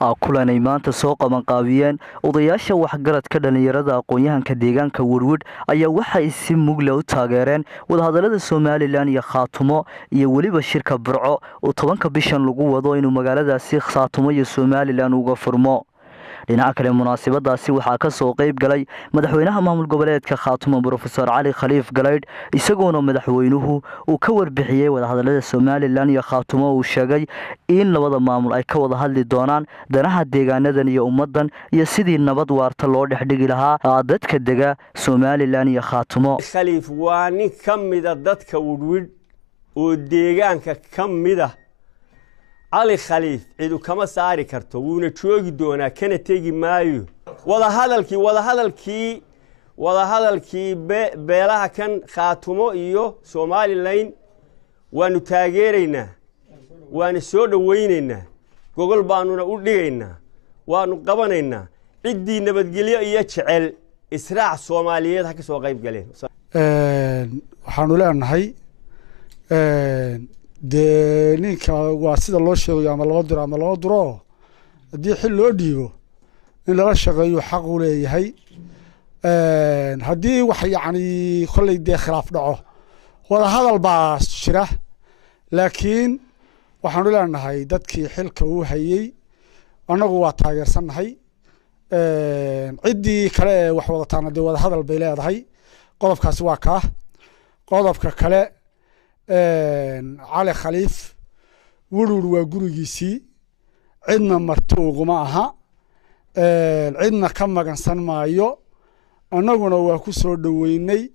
kulanay maanta soo qabanqaabiyeen odayaasha waxgaradka dhalinyarada aqoon-yahanka deegaanka Werwed ayaa waxay si mugle u taageereen wadahadalada Soomaaliland iyo Khaatumo iyo waliba shirka Burco oo 10 bishan lagu wado inuu magaaladaasi Khaatumo iyo Soomaaliland uga furmo. dhinaca kale munaasabadaasi waxaa ka soo qayb galay madaxweynaha maamul goboleedka Khaatumo Professor Cali Khaliif Galeyd isagoona madaxweynuhu uu ka warbixiyay wadahadalada Soomaaliland iyo Khaatumo uu sheegay in labada maamul ay ka wada hadli doonaan danaha deegaanadan iyo ummadan iyo sidii nabad waarta loo dhexdhigi lahaa dadka dega Soomaaliland iyo Khaatumo. Khaliif waa nin kamida dadka Werwed oo deegaanka kamida علي خليف عيدو كما ساري كرتو ونجوغي دونا كان تيجي مايو ولا هذا بيلاها كان خاتمو إيو سومالي لين ونتاجرينا ونسود ويننا جوجل بانونا ودينا ونقبلنا عدي نبتجلي يشعل إسراع سوماليات هكذا سو غيب قليل. حنولان هاي de ninka waa sida loo sheegayo ama loo diro hadii xil loo dhiibo in la shaqeeyo xaq u leeyahay hadii wax yaani kulay de khilaaf dhaco wada hadal baa shira laakiin waxaan u leenahay dadkii xilka uu hayay anagu waa taageersanahay cidii kale wax wada taanade wada hadal bay leedahay qodobkaasi waa ka qodobka kale علي خليف ورور وجورجيسي عندنا مرتو جماعة عندنا كم مجنسان مايو أنا قلنا وكسر دويني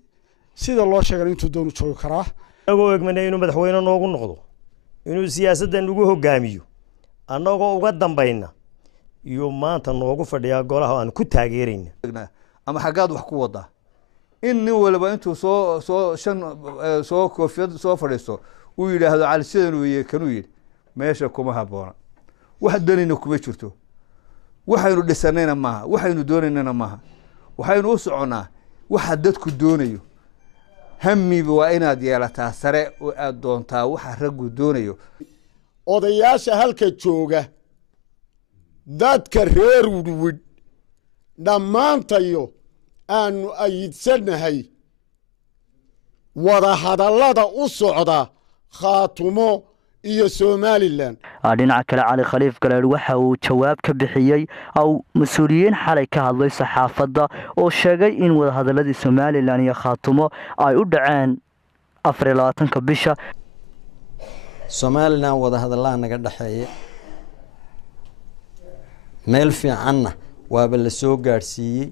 سيد الله شغالين تدون شو كراه أقول لك من إنه بدحوينا نوقو نقضو إنه سياسة نوقو جاميو أنا أقول قدام بيننا يوم ما تنوقو فديا قولها أن كنت تاجرين أما حاجات وحكوا ده إني ولا بنتو سو كوفيد سو فريسو ويلا هذا على سيدنا ويكنويل ماشي كوما هبونا واحد دوني نكوبي شرتو وحينو دسنينا معها وحينو دونينا معها وحينو وسعنا واحد دتكو دونيو همي بوائنا ديالتا سرع وأدونتا وحرقو دونيو odayaasha halka jooga dadka reer Werwed dhamaantayo aanu ayidsanahay wada hadallada u socda Khaatumo iyo Soomaaliland. dhinaca kale Cali Khaliif Galeyd waxa uu jawaab ka bixiyay oo mas'uuliyiin xalay ka hadlay saxaafadda oo sheegay in wada hadaladii Soomaaliland iyo Khaatumo ay u dhaceen 24 bisha. Soomaaliland wada hadallada naga dhaxeeyay meel fiicanna waaba la soo gaarsiiyay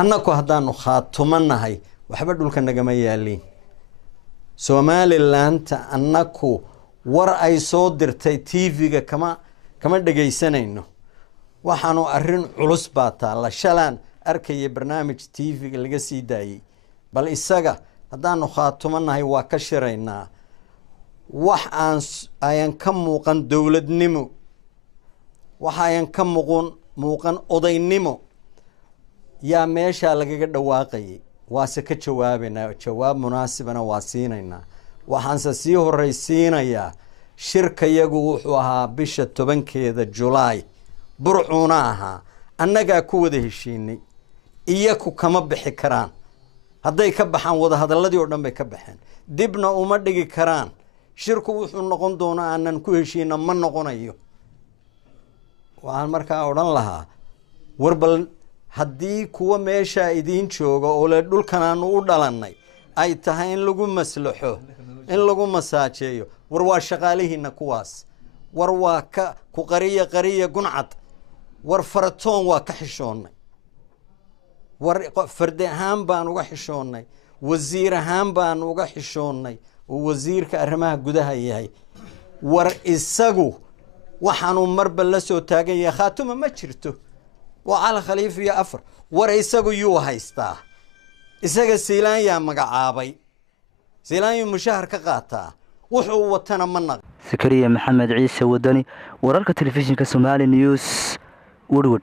annaku haddaanu Khaatumo waxba dhulka nagama yaalin Somaliland annaku war ay soo dirtay TV-ga kama dhageysanayno waxaanu arrin culus baataa la shalaan arkay barnaamij TV-ga laga sii daayay bal isaga haddaanu Khaatumo waa ka shiraynaa wax aan ka muuqan dawladnimo wax aan ka muuqan odaynimo يا ماشى لقى دواقي واسك جوابنا جواب مناسبنا واسيننا وحنسسيه الرئيسينا يا شركة يجوها بش التبنك ذا جولاي برعوناها أنجا كوده الشيني إياكو كم بحكران هذا يكبحان وده هذا الذي يردم بيكبحان دبنا ومدقي كران شركة وحنا قندونا أن نكوه شينا من نقنيه وعن مركا أوران لها وربل haddii kuwa meesha idin jooga oo la dhulkan aan u dhalanay ay tahay in lagu maslaxo in lagu masaajeeyo war waa shaqaalihiina kuwaas war waa ka ku qariya guncad war faratoon waa ka xishoonay war fardi ahaan baan uga xishoonay wasiir ahaan baan uga xishoonay oo wasiirka arrimaha gudaha yahay war isagu waxaanu marba la soo taagan yahay Khaatumo ma jirto وعلى خليفة يا أفر ورئيسه يوهايستا إساق سيلان يا مقعابي سيلان يمشاهر كقاتا وحو وطنا منق سكريا محمد عيسى وداني ورارك تلفزيون كسومالي نيوز Werwed.